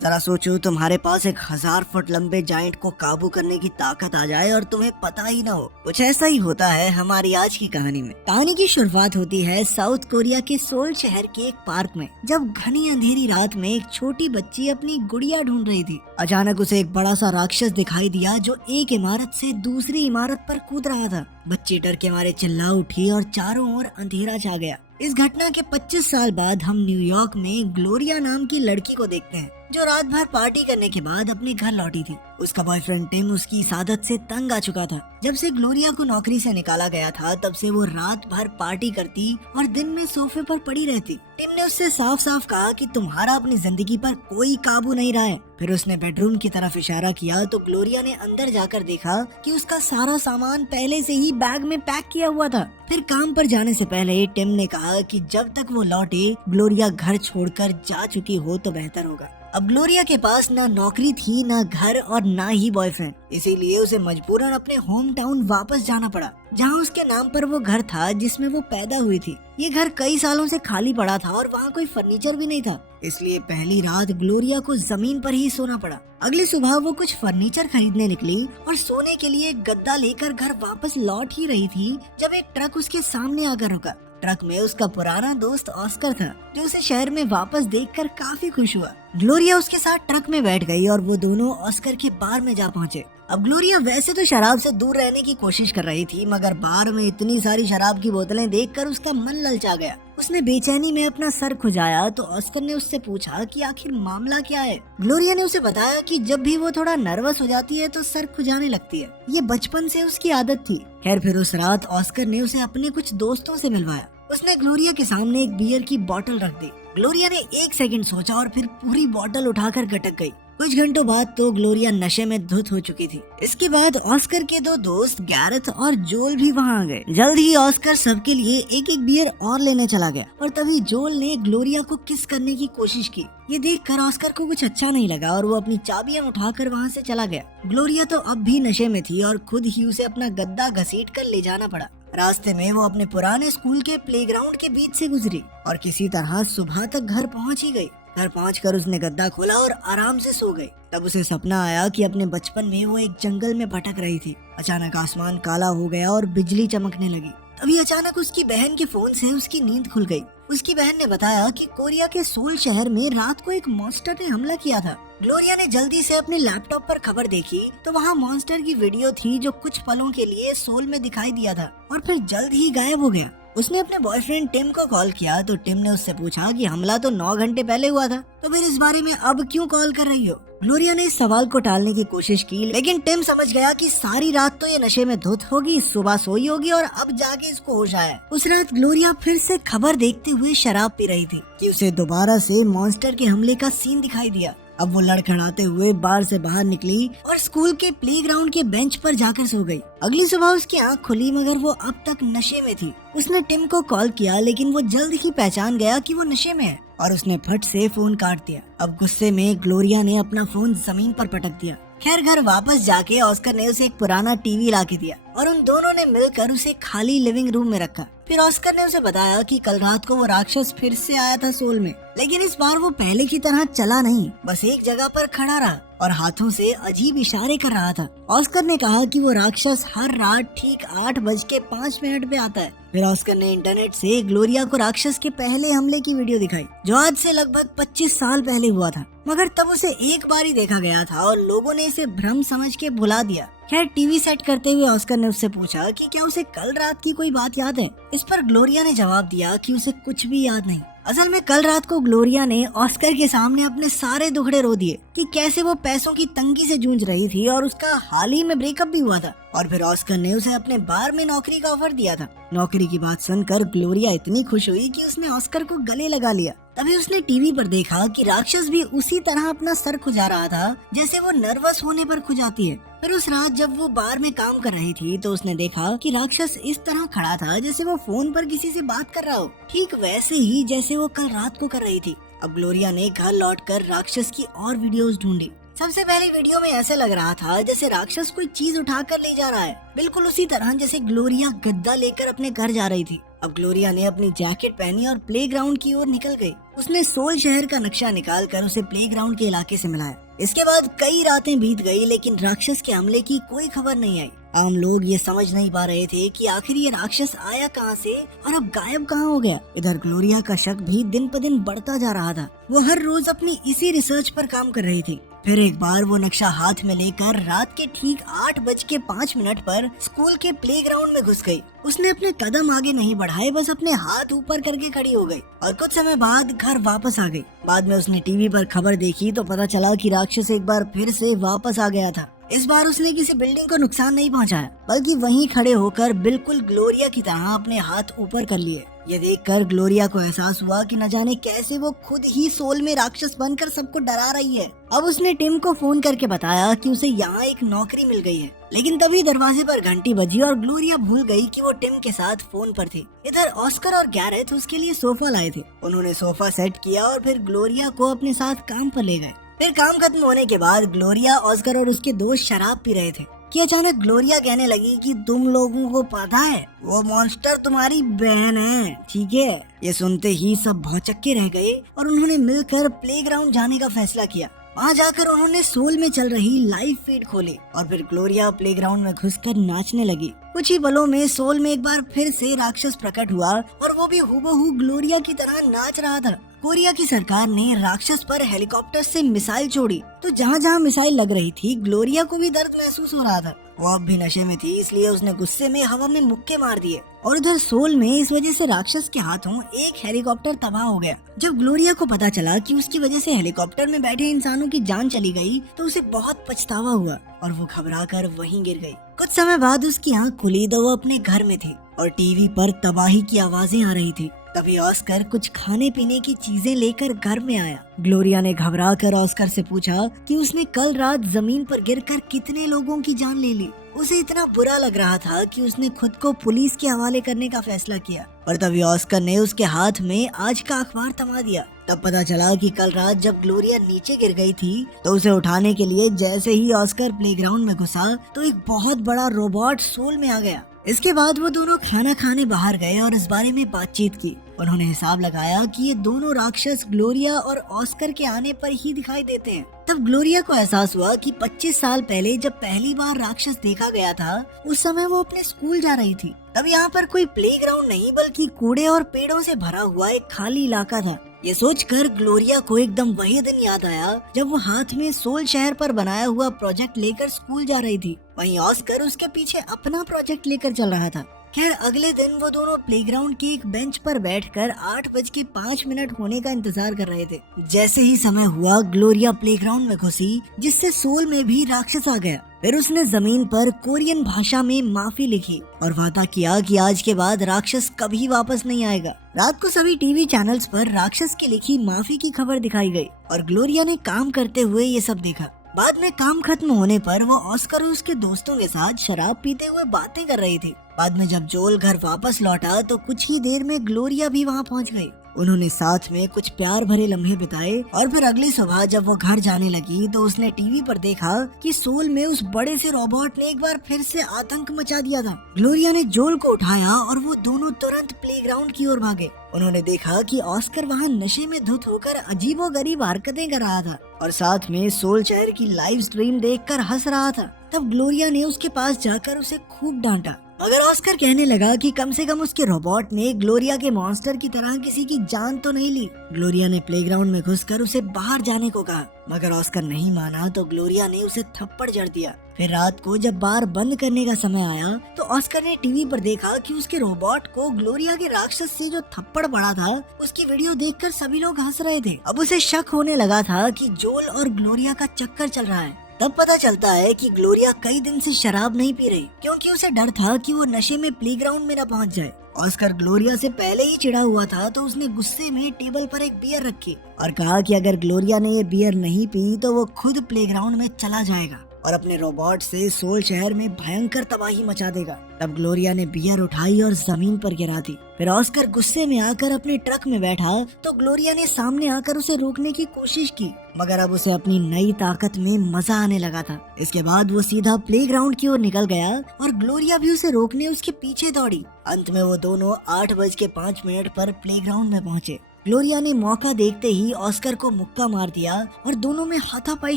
जरा सोचो तुम्हारे पास एक 1000 फुट लंबे जायंट को काबू करने की ताकत आ जाए और तुम्हें पता ही ना हो। कुछ ऐसा ही होता है हमारी आज की कहानी में। कहानी की शुरुआत होती है साउथ कोरिया के सोल शहर के एक पार्क में, जब घनी अंधेरी रात में एक छोटी बच्ची अपनी गुड़िया ढूंढ रही थी। अचानक उसे एक बड़ा सा राक्षस दिखाई दिया जो एक इमारत से दूसरी इमारत पर कूद रहा था। बच्ची डर के मारे चिल्ला उठी और चारों ओर अंधेरा छा गया। इस घटना के 25 साल बाद हम न्यूयॉर्क में ग्लोरिया नाम की लड़की को देखते हैं, जो रात भर पार्टी करने के बाद अपने घर लौटी थी। उसका बॉयफ्रेंड टिम उसकी इस आदत से तंग आ चुका था। जब से ग्लोरिया को नौकरी से निकाला गया था, तब से वो रात भर पार्टी करती और दिन में सोफे पर पड़ी रहती। टिम ने उससे साफ साफ कहा कि तुम्हारा अपनी जिंदगी पर कोई काबू नहीं रहा है। फिर उसने बेडरूम की तरफ इशारा किया तो ग्लोरिया ने अंदर जाकर देखा कि उसका सारा सामान पहले से ही बैग में पैक किया हुआ था। फिर काम पर जाने से पहले टिम ने कहा कि जब तक वो लौटे ग्लोरिया घर छोड़कर जा चुकी हो तो बेहतर होगा। अब ग्लोरिया के पास ना नौकरी थी, ना घर और ना ही बॉयफ्रेंड, इसीलिए उसे मजबूरन अपने होम टाउन वापस जाना पड़ा, जहाँ उसके नाम पर वो घर था जिसमें वो पैदा हुई थी। ये घर कई सालों से खाली पड़ा था और वहाँ कोई फर्नीचर भी नहीं था, इसलिए पहली रात ग्लोरिया को जमीन पर ही सोना पड़ा। अगली सुबह वो कुछ फर्नीचर खरीदने निकली और सोने के लिए गद्दा लेकर घर वापस लौट ही रही थी जब एक ट्रक उसके सामने आकर रुका। ट्रक में उसका पुराना दोस्त ऑस्कर था, जो उसे शहर में वापस देखकर काफी खुश हुआ। ग्लोरिया उसके साथ ट्रक में बैठ गई और वो दोनों ऑस्कर के बार में जा पहुंचे। अब ग्लोरिया वैसे तो शराब से दूर रहने की कोशिश कर रही थी, मगर बार में इतनी सारी शराब की बोतलें देखकर उसका मन ललचा गया। उसने बेचैनी में अपना सर खुजाया तो ऑस्कर ने उससे पूछा कि आखिर मामला क्या है। ग्लोरिया ने उसे बताया कि जब भी वो थोड़ा नर्वस हो जाती है तो सर खुजाने लगती है। ये बचपन से उसकी आदत थी। खैर, फिर उस रात ऑस्कर ने उसे अपने कुछ दोस्तों से मिलवाया। उसने ग्लोरिया के सामने एक बियर की बोतल रख दी। ग्लोरिया ने 1 सेकंड सोचा और फिर पूरी बोतल उठाकर गटक गई। कुछ घंटों बाद तो ग्लोरिया नशे में धुत हो चुकी थी। इसके बाद ऑस्कर के 2 दोस्त गैरेथ और जोल भी वहाँ आ गए। जल्द ही ऑस्कर सबके लिए एक एक बियर और लेने चला गया और तभी जोल ने ग्लोरिया को किस करने की कोशिश की। ये देखकर ऑस्कर को कुछ अच्छा नहीं लगा और वो अपनी चाबियां उठाकर वहाँ से चला गया। ग्लोरिया तो अब भी नशे में थी और खुद ही उसे अपना गद्दा घसीट कर ले जाना पड़ा। रास्ते में वो अपने पुराने स्कूल के प्लेग्राउंड के बीच से गुजरी और किसी तरह सुबह तक घर पहुँच ही गई। घर पहुंचकर उसने गद्दा खोला और आराम से सो गई। तब उसे सपना आया कि अपने बचपन में वो एक जंगल में भटक रही थी। अचानक आसमान काला हो गया और बिजली चमकने लगी। तभी अचानक उसकी बहन के फोन से उसकी नींद खुल गई। उसकी बहन ने बताया कि कोरिया के सोल शहर में रात को एक मॉन्स्टर ने हमला किया था। ग्लोरिया ने जल्दी से अपने लैपटॉप पर खबर देखी तो वहाँ मॉन्स्टर की वीडियो थी, जो कुछ पलों के लिए सोल में दिखाई दिया था और फिर जल्द ही गायब हो गया। उसने अपने बॉयफ्रेंड टिम को कॉल किया तो टिम ने उससे पूछा कि हमला तो 9 घंटे पहले हुआ था, तो फिर इस बारे में अब क्यों कॉल कर रही हो। ग्लोरिया ने इस सवाल को टालने की कोशिश की, लेकिन टिम समझ गया कि सारी रात तो ये नशे में धुत होगी, सुबह सोई होगी और अब जाके इसको होश आया। उस रात ग्लोरिया फिर से खबर देखते हुए शराब पी रही थी कि उसे दोबारा से मॉन्स्टर के हमले का सीन दिखाई दिया। अब वो लड़खड़ाते हुए बार से बाहर निकली और स्कूल के प्लेग्राउंड के बेंच पर जाकर सो गई। अगली सुबह उसकी आंख खुली, मगर वो अब तक नशे में थी। उसने टिम को कॉल किया, लेकिन वो जल्द ही पहचान गया कि वो नशे में है और उसने फट से फोन काट दिया। अब गुस्से में ग्लोरिया ने अपना फोन जमीन पर पटक दिया। खैर, घर वापस जाके ऑस्कर ने उसे एक पुराना टीवी ला के दिया और उन दोनों ने मिलकर उसे खाली लिविंग रूम में रखा। फिर ऑस्कर ने उसे बताया कि कल रात को वो राक्षस फिर से आया था सोल में, लेकिन इस बार वो पहले की तरह चला नहीं, बस एक जगह पर खड़ा रहा और हाथों से अजीब इशारे कर रहा था। ऑस्कर ने कहा कि वो राक्षस हर रात ठीक 8:05 पे आता है। फिर ऑस्कर ने इंटरनेट से ग्लोरिया को राक्षस के पहले हमले की वीडियो दिखाई, जो आज से लगभग 25 साल पहले हुआ था, मगर तब उसे एक बार ही देखा गया था और लोगों ने इसे भ्रम समझ के भुला दिया। खैर, टीवी सेट करते हुए ऑस्कर ने उससे पूछा कि क्या उसे कल रात की कोई बात याद है। इस पर ग्लोरिया ने जवाब दिया कि उसे कुछ भी याद नहीं। असल में कल रात को ग्लोरिया ने ऑस्कर के सामने अपने सारे दुखड़े रो दिए कि कैसे वो पैसों की तंगी से जूझ रही थी और उसका हाल ही में ब्रेकअप भी हुआ था। और फिर ऑस्कर ने उसे अपने बार में नौकरी का ऑफर दिया था। नौकरी की बात सुनकर ग्लोरिया इतनी खुश हुई कि उसने ऑस्कर को गले लगा लिया। तभी उसने टीवी पर देखा कि राक्षस भी उसी तरह अपना सर खुजा रहा था जैसे वो नर्वस होने पर खुजाती है। फिर उस रात जब वो बार में काम कर रही थी तो उसने देखा कि राक्षस इस तरह खड़ा था जैसे वो फोन पर किसी से बात कर रहा हो, ठीक वैसे ही जैसे वो कल रात को कर रही थी। अब ग्लोरिया ने घर लौटकर राक्षस की और वीडियोस ढूंढी। सबसे पहले वीडियो में ऐसे लग रहा था जैसे राक्षस कोई चीज उठाकर ले जा रहा है, बिल्कुल उसी तरह जैसे ग्लोरिया गद्दा लेकर अपने घर जा रही थी। अब ग्लोरिया ने अपनी जैकेट पहनी और प्लेग्राउंड की ओर निकल गई। उसने सोल शहर का नक्शा निकाल कर उसे प्लेग्राउंड के इलाके से मिलाया। इसके बाद कई रातें बीत गई लेकिन राक्षस के हमले की कोई खबर नहीं आई। आम लोग ये समझ नहीं पा रहे थे कि आखिर ये राक्षस आया कहाँ से और अब गायब कहाँ हो गया। इधर ग्लोरिया का शक भी दिन पर दिन बढ़ता जा रहा था। वो हर रोज अपनी इसी रिसर्च पर काम कर रही थी। फिर एक बार वो नक्शा हाथ में लेकर रात के ठीक 8:05 पर स्कूल के प्लेग्राउंड में घुस गई। उसने अपने कदम आगे नहीं बढ़ाए, बस अपने हाथ ऊपर करके खड़ी हो गई और कुछ समय बाद घर वापस आ गई। बाद में उसने टीवी पर खबर देखी तो पता चला कि राक्षस एक बार फिर से वापस आ गया था। इस बार उसने किसी बिल्डिंग को नुकसान नहीं पहुंचाया, बल्कि वहीं खड़े होकर बिल्कुल ग्लोरिया की तरह अपने हाथ ऊपर कर लिए। ये देखकर ग्लोरिया को एहसास हुआ कि न जाने कैसे वो खुद ही सोल में राक्षस बनकर सबको डरा रही है। अब उसने टिम को फोन करके बताया कि उसे यहाँ एक नौकरी मिल गई है। लेकिन तभी दरवाजे पर घंटी बजी और ग्लोरिया भूल गई कि वो टिम के साथ फोन पर थी। इधर ऑस्कर और गैरेथ उसके लिए सोफा लाए थे। उन्होंने सोफा सेट किया और फिर ग्लोरिया को अपने साथ काम पर ले गए। फिर काम खत्म होने के बाद ग्लोरिया, ऑस्कर और उसके दोस्त शराब पी रहे थे कि अचानक ग्लोरिया कहने लगी कि तुम लोगों को पता है वो मॉन्स्टर तुम्हारी बहन है, ठीक है। ये सुनते ही सब भौचक्के रह गए और उन्होंने मिलकर प्लेग्राउंड जाने का फैसला किया। वहाँ जाकर उन्होंने सोल में चल रही लाइव फीड खोली और फिर ग्लोरिया प्लेग्राउंड में घुसकर नाचने लगी। कुछ ही पलों में सोल में एक बार फिर से राक्षस प्रकट हुआ और वो भी हूबहू ग्लोरिया की तरह नाच रहा था। कोरिया की सरकार ने राक्षस पर हेलीकॉप्टर से मिसाइल छोड़ी तो जहाँ जहाँ मिसाइल लग रही थी ग्लोरिया को भी दर्द महसूस हो रहा था। वो अब भी नशे में थी, इसलिए उसने गुस्से में हवा में मुक्के मार दिए और उधर सोल में इस वजह से राक्षस के हाथों एक हेलीकॉप्टर तबाह हो गया। जब ग्लोरिया को पता चला कि उसकी वजह से हेलीकॉप्टर में बैठे इंसानों की जान चली गई तो उसे बहुत पछतावा हुआ और वो घबराकर वहीं गिर गई। कुछ समय बाद उसकी आंख खुली तो वो अपने घर में थी और टीवी पर तबाही की आवाजें आ रही थी। तभी ऑस्कर कुछ खाने पीने की चीजें लेकर घर में आया। ग्लोरिया ने घबरा कर ऑस्कर से पूछा कि उसने कल रात जमीन पर गिरकर कितने लोगों की जान ले ली। उसे इतना बुरा लग रहा था कि उसने खुद को पुलिस के हवाले करने का फैसला किया और तभी ऑस्कर ने उसके हाथ में आज का अखबार थमा दिया। तब पता चला कि कल रात जब ग्लोरिया नीचे गिर गई थी तो उसे उठाने के लिए जैसे ही ऑस्कर प्लेग्राउंड में घुसा तो एक बहुत बड़ा रोबोट सोल में आ गया। इसके बाद वो दोनों खाना खाने बाहर गए और इस बारे में बातचीत की। उन्होंने हिसाब लगाया कि ये दोनों राक्षस ग्लोरिया और ऑस्कर के आने पर ही दिखाई देते हैं। तब ग्लोरिया को एहसास हुआ कि 25 साल पहले जब पहली बार राक्षस देखा गया था उस समय वो अपने स्कूल जा रही थी। तब यहाँ पर कोई प्लेग्राउंड नहीं बल्कि कूड़े और पेड़ों से भरा हुआ एक खाली इलाका था। ये सोचकर ग्लोरिया को एकदम वही दिन याद आया जब वो हाथ में सोल शहर पर बनाया हुआ प्रोजेक्ट लेकर स्कूल जा रही थी। वहीं ऑस्कर उसके पीछे अपना प्रोजेक्ट लेकर चल रहा था। खैर अगले दिन वो दोनों प्लेग्राउंड के एक बेंच पर बैठकर 8:05 होने का इंतजार कर रहे थे। जैसे ही समय हुआ ग्लोरिया प्लेग्राउंड में घुसी जिससे सोल में भी राक्षस आ गया। फिर उसने जमीन पर कोरियन भाषा में माफी लिखी और वादा किया कि आज के बाद राक्षस कभी वापस नहीं आएगा। रात को सभी टीवी चैनल्स पर राक्षस की लिखी माफी की खबर दिखाई गई और ग्लोरिया ने काम करते हुए ये सब देखा। बाद में काम खत्म होने पर वो ऑस्कर और उसके दोस्तों के साथ शराब पीते हुए बातें कर रही थी। बाद में जब जोल घर वापस लौटा तो कुछ ही देर में ग्लोरिया भी वहाँ पहुँच गई। उन्होंने साथ में कुछ प्यार भरे लम्हे बिताए और फिर अगली सुबह जब वो घर जाने लगी तो उसने टीवी पर देखा कि सोल में उस बड़े से रोबोट ने एक बार फिर से आतंक मचा दिया था। ग्लोरिया ने जोल को उठाया और वो दोनों तुरंत प्लेग्राउंड की ओर भागे। उन्होंने देखा कि ऑस्कर वहाँ नशे में धुत होकर अजीबोगरीब हरकतें कर रहा था और साथ में सोल शहर की लाइव स्ट्रीम देखकर हंस रहा था। तब ग्लोरिया ने उसके पास जाकर उसे खूब डांटा मगर ऑस्कर कहने लगा कि कम से कम उसके रोबोट ने ग्लोरिया के मॉन्स्टर की तरह किसी की जान तो नहीं ली। ग्लोरिया ने प्लेग्राउंड में घुसकर उसे बाहर जाने को कहा मगर ऑस्कर नहीं माना तो ग्लोरिया ने उसे थप्पड़ जड़ दिया। फिर रात को जब बार बंद करने का समय आया तो ऑस्कर ने टीवी पर देखा कि उसके रोबोट को ग्लोरिया के राक्षस से जो थप्पड़ पड़ा था उसकी वीडियो देखकर सभी लोग हंस रहे थे। अब उसे शक होने लगा था कि जोल और ग्लोरिया का चक्कर चल रहा है। तब पता चलता है कि ग्लोरिया कई दिन से शराब नहीं पी रही क्योंकि उसे डर था कि वो नशे में प्लेग्राउंड में न पहुंच जाए। ऑस्कर ग्लोरिया से पहले ही चिढ़ा हुआ था तो उसने गुस्से में टेबल पर एक बियर रखी और कहा कि अगर ग्लोरिया ने ये बियर नहीं पी तो वो खुद प्लेग्राउंड में चला जाएगा और अपने रोबोट से सोल शहर में भयंकर तबाही मचा देगा। तब ग्लोरिया ने बियर उठाई और जमीन पर गिरा दी। फिर ऑस्कर गुस्से में आकर अपने ट्रक में बैठा तो ग्लोरिया ने सामने आकर उसे रोकने की कोशिश की मगर अब उसे अपनी नई ताकत में मजा आने लगा था। इसके बाद वो सीधा प्लेग्राउंड की ओर निकल गया और ग्लोरिया भी उसे रोकने उसके पीछे दौड़ी। अंत में वो दोनों 8:05 पर प्लेग्राउंड में पहुंचे। ग्लोरिया ने मौका देखते ही ऑस्कर को मुक्का मार दिया और दोनों में हाथापाई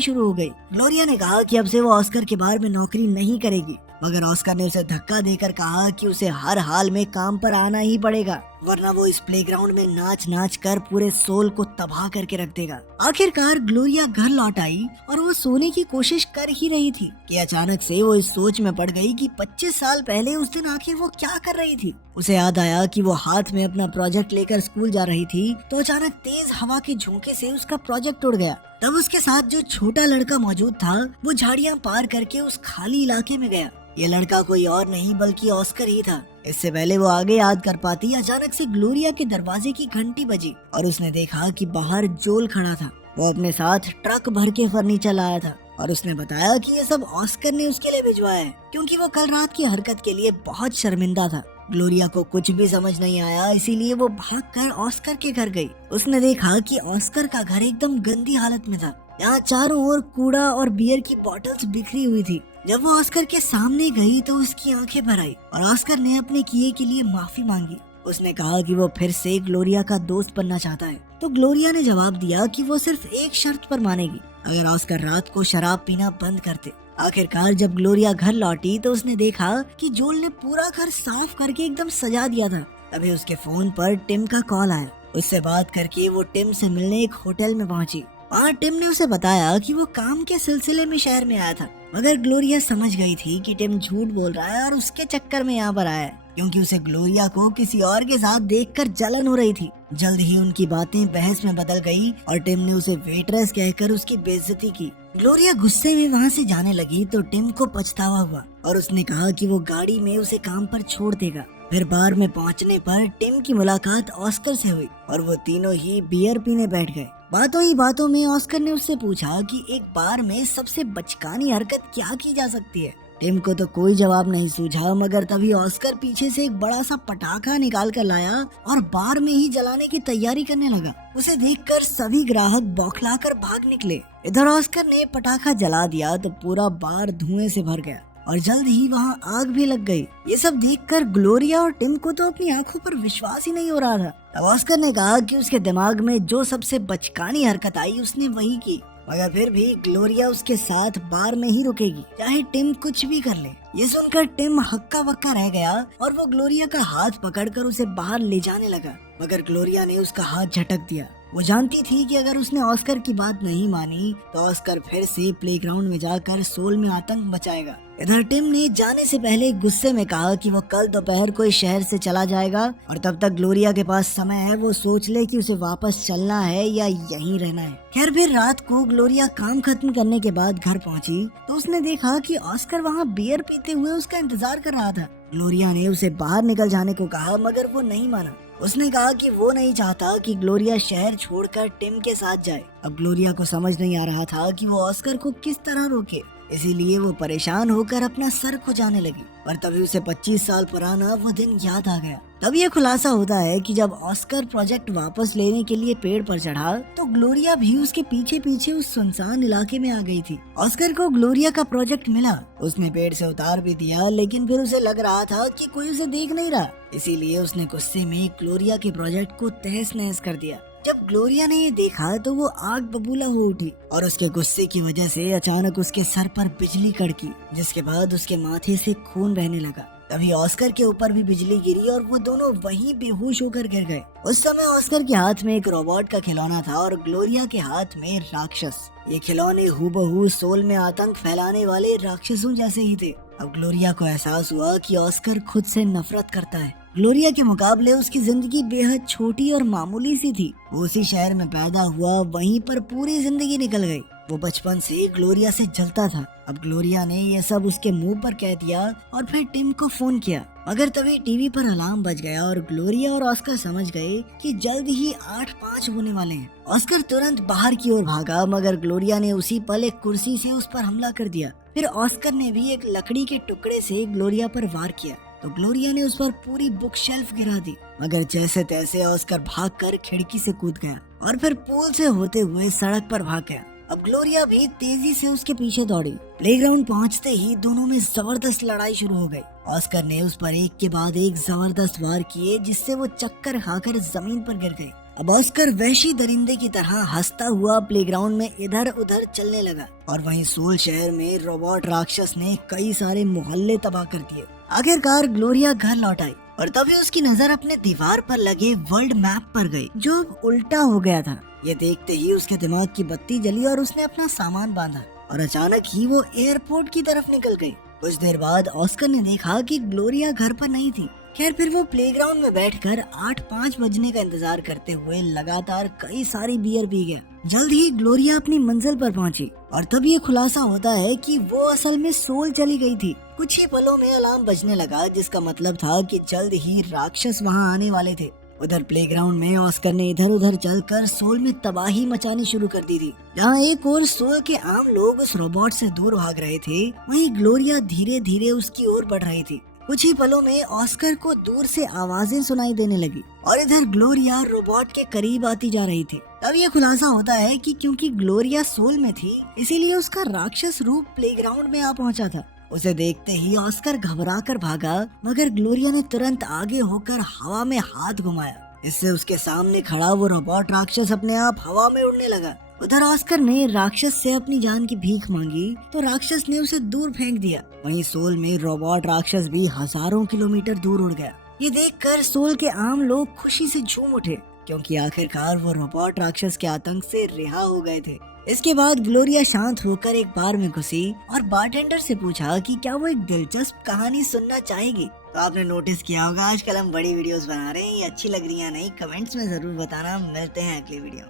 शुरू हो गई। ग्लोरिया ने कहा कि अब से वो ऑस्कर के बार में नौकरी नहीं करेगी, मगर ऑस्कर ने उसे धक्का देकर कहा कि उसे हर हाल में काम पर आना ही पड़ेगा, वरना वो इस प्लेग्राउंड में नाच नाच कर पूरे सोल को तबाह करके रख देगा। आखिरकार ग्लोरिया घर लौट आई और वो सोने की कोशिश कर ही रही थी कि अचानक से वो इस सोच में पड़ गई कि 25 साल पहले उस दिन आखिर वो क्या कर रही थी। उसे याद आया कि वो हाथ में अपना प्रोजेक्ट लेकर स्कूल जा रही थी तो अचानक तेज हवा के झोंके से उसका प्रोजेक्ट उड़ गया। तब उसके साथ जो छोटा लड़का मौजूद था वो झाड़ियाँ पार करके उस खाली इलाके में गया। ये लड़का कोई और नहीं बल्कि ऑस्कर ही था। इससे पहले वो आगे याद कर पाती, अचानक से ग्लोरिया के दरवाजे की घंटी बजी और उसने देखा कि बाहर जोल खड़ा था। वो अपने साथ ट्रक भर के फर्नीचर लाया था और उसने बताया कि ये सब ऑस्कर ने उसके लिए भिजवाया है, क्योंकि वो कल रात की हरकत के लिए बहुत शर्मिंदा था। ग्लोरिया को कुछ भी समझ नहीं आया, इसीलिए वो भागकर ऑस्कर के घर गई। उसने देखा कि ऑस्कर का घर एकदम गंदी हालत में था। यहाँ चारों ओर कूड़ा और बियर की बॉटल्स बिखरी हुई थी। जब वो ऑस्कर के सामने गई तो उसकी आंखें भर आई और ऑस्कर ने अपने किए के लिए माफी मांगी। उसने कहा कि वो फिर से ग्लोरिया का दोस्त बनना चाहता है। तो ग्लोरिया ने जवाब दिया कि वो सिर्फ एक शर्त पर मानेगी, अगर ऑस्कर रात को शराब पीना बंद कर दे। आखिरकार जब ग्लोरिया घर लौटी तो उसने देखा कि जोल ने पूरा घर साफ करके एकदम सजा दिया था। तभी उसके फोन पर टिम का कॉल आया। उससे बात करके वो टिम से मिलने एक होटल में पहुंची। वहाँ टिम ने उसे बताया कि वो काम के सिलसिले में शहर में आया था, मगर ग्लोरिया समझ गई थी कि टिम झूठ बोल रहा है और उसके चक्कर में यहाँ पर आया है, क्योंकि उसे ग्लोरिया को किसी और के साथ देखकर जलन हो रही थी। जल्द ही उनकी बातें बहस में बदल गई और टिम ने उसे वेटरेस कहकर उसकी बेइज्जती की। ग्लोरिया गुस्से में वहाँ से जाने लगी तो टिम को पछतावा हुआ और उसने कहा कि वो गाड़ी में उसे काम पर छोड़ देगा। फिर बार में पहुँचने पर टिम की मुलाकात ऑस्कर से हुई और वो तीनों ही बियर पीने बैठ गए। बातों ही बातों में ऑस्कर ने उससे पूछा कि एक बार में सबसे बचकानी हरकत क्या की जा सकती है। टिम को तो कोई जवाब नहीं सूझा, मगर तभी ऑस्कर पीछे से एक बड़ा सा पटाखा निकाल कर लाया और बार में ही जलाने की तैयारी करने लगा। उसे देखकर सभी ग्राहक बौखलाकर भाग निकले। इधर ऑस्कर ने पटाखा जला दिया तो पूरा बार धुएं से भर गया और जल्द ही वहाँ आग भी लग गई। ये सब देखकर ग्लोरिया और टिम को तो अपनी आंखों पर विश्वास ही नहीं हो रहा था। तब ऑस्कर ने कहा कि उसके दिमाग में जो सबसे बचकानी हरकत आई उसने वही की, मगर फिर भी ग्लोरिया उसके साथ बार में ही रुकेगी, चाहे टिम कुछ भी कर ले। ये सुनकर टिम हक्का बक्का रह गया और वो ग्लोरिया का हाथ पकड़कर उसे बाहर ले जाने लगा, मगर ग्लोरिया ने उसका हाथ झटक दिया। वो जानती थी कि अगर उसने ऑस्कर की बात नहीं मानी तो ऑस्कर फिर से प्लेग्राउंड में जाकर सोल में आतंक मचाएगा। इधर टिम ने जाने से पहले गुस्से में कहा कि वो कल दोपहर को इस शहर से चला जाएगा और तब तक ग्लोरिया के पास समय है, वो सोच ले कि उसे वापस चलना है या यहीं रहना है। खैर फिर रात को ग्लोरिया काम खत्म करने के बाद घर पहुंची तो उसने देखा कि ऑस्कर वहाँ बियर पीते हुए उसका इंतजार कर रहा था। ग्लोरिया ने उसे बाहर निकल जाने को कहा, मगर वो नहीं माना। उसने कहा कि वो नहीं चाहता कि ग्लोरिया शहर छोड़कर टिम के साथ जाए। अब ग्लोरिया को समझ नहीं आ रहा था कि वो ऑस्कर को किस तरह रोके, इसीलिए वो परेशान होकर अपना सर खुजाने लगी। पर तभी उसे 25 साल पुराना वो दिन याद आ गया। तब ये खुलासा होता है कि जब ऑस्कर प्रोजेक्ट वापस लेने के लिए पेड़ पर चढ़ा तो ग्लोरिया भी उसके पीछे पीछे उस सुनसान इलाके में आ गई थी। ऑस्कर को ग्लोरिया का प्रोजेक्ट मिला, उसने पेड़ से उतार भी दिया, लेकिन फिर उसे लग रहा था कि कोई उसे देख नहीं रहा, इसीलिए उसने गुस्से में ग्लोरिया के प्रोजेक्ट को तहस नहस कर दिया। जब ग्लोरिया ने ये देखा तो वो आग बबूला हो उठी और उसके गुस्से की वजह से अचानक उसके सर पर बिजली कड़की, जिसके बाद उसके माथे से खून बहने लगा। तभी ऑस्कर के ऊपर भी बिजली गिरी और वो दोनों वहीं बेहोश होकर गिर गए। उस समय ऑस्कर के हाथ में एक रोबोट का खिलौना था और ग्लोरिया के हाथ में राक्षस। ये खिलौने हूबहू सोल में आतंक फैलाने वाले राक्षसों जैसे ही थे। अब ग्लोरिया को एहसास हुआ कि ऑस्कर खुद से नफरत करता है। ग्लोरिया के मुकाबले उसकी जिंदगी बेहद छोटी और मामूली सी थी। वो उसी शहर में पैदा हुआ, वहीं पर पूरी जिंदगी निकल गई। वो बचपन से ग्लोरिया से जलता था। अब ग्लोरिया ने ये सब उसके मुंह पर कह दिया और फिर टिम को फोन किया, मगर तभी टीवी पर अलार्म बज गया और ग्लोरिया और ऑस्कर समझ गए कि जल्द ही 8-5 होने वाले हैं। ऑस्कर तुरंत बाहर की ओर भागा, मगर ग्लोरिया ने उसी पल एक कुर्सी से उस पर हमला कर दिया। फिर ऑस्कर ने भी एक लकड़ी के टुकड़े से ग्लोरिया पर वार किया तो ग्लोरिया ने उस पर पूरी बुक शेल्फ गिरा दी, मगर जैसे तैसे ऑस्कर भागकर खिड़की से कूद गया और फिर पुल से होते हुए सड़क पर भाग गया। अब ग्लोरिया भी तेजी से उसके पीछे दौड़ी। प्लेग्राउंड पहुंचते ही दोनों में जबरदस्त लड़ाई शुरू हो गई। ऑस्कर ने उस पर एक के बाद एक जबरदस्त वार किए, जिससे वो चक्कर खाकर जमीन पर गिर गई। अब ऑस्कर वैशी दरिंदे की तरह हंसता हुआ प्लेग्राउंड में इधर उधर चलने लगा और वहीं सोल शहर में रोबोट राक्षस ने कई सारे मोहल्ले तबाह कर दिए। आखिरकार ग्लोरिया घर लौट आई और तभी उसकी नजर अपने दीवार पर लगे वर्ल्ड मैप पर गई, जो अब उल्टा हो गया था। ये देखते ही उसके दिमाग की बत्ती जली और उसने अपना सामान बांधा और अचानक ही वो एयरपोर्ट की तरफ निकल गई। कुछ देर बाद ऑस्कर ने देखा कि ग्लोरिया घर पर नहीं थी। खैर फिर वो प्लेग्राउंड में बैठकर 8:05 बजने का इंतजार करते हुए लगातार कई सारी बियर पी गया। जल्द ही ग्लोरिया अपनी मंजिल पर पहुंची और तब ये खुलासा होता है कि वो असल में सोल चली गई थी। कुछ ही पलों में अलार्म बजने लगा, जिसका मतलब था कि जल्द ही राक्षस वहां आने वाले थे। उधर प्लेग्राउंड में ऑस्कर ने इधर उधर चलकर सोल में तबाही मचानी शुरू कर दी थी। जहाँ एक और सोल के आम लोग उस रोबोट से दूर भाग रहे थे, वहीं ग्लोरिया धीरे धीरे उसकी ओर बढ़ रही थी। कुछ ही पलों में ऑस्कर को दूर से आवाजें सुनाई देने लगी और इधर ग्लोरिया रोबोट के करीब आती जा रही थी। तब ये खुलासा होता है कि क्योंकि ग्लोरिया सोल में थी, इसीलिए उसका राक्षस रूप प्लेग्राउंड में आ पहुंचा था। उसे देखते ही ऑस्कर घबरा कर भागा, मगर ग्लोरिया ने तुरंत आगे होकर हवा में हाथ घुमाया। इससे उसके सामने खड़ा वो रोबोट राक्षस अपने आप हवा में उड़ने लगा। उधर ऑस्कर ने राक्षस से अपनी जान की भीख मांगी तो राक्षस ने उसे दूर फेंक दिया। वहीं सोल में रोबोट राक्षस भी हजारों किलोमीटर दूर उड़ गया। ये देखकर सोल के आम लोग खुशी से झूम उठे, क्योंकि आखिरकार वो रोबोट राक्षस के आतंक से रिहा हो गए थे। इसके बाद ग्लोरिया शांत होकर एक बार में घुसी और बारटेंडर से पूछा कि क्या वो एक दिलचस्प कहानी सुनना चाहेगी। तो आपने नोटिस किया होगा आजकल हम बड़ी वीडियोस बना रहे हैं, ये अच्छी लग रही है नहीं, कमेंट्स में जरूर बताना। मिलते हैं अगली वीडियो।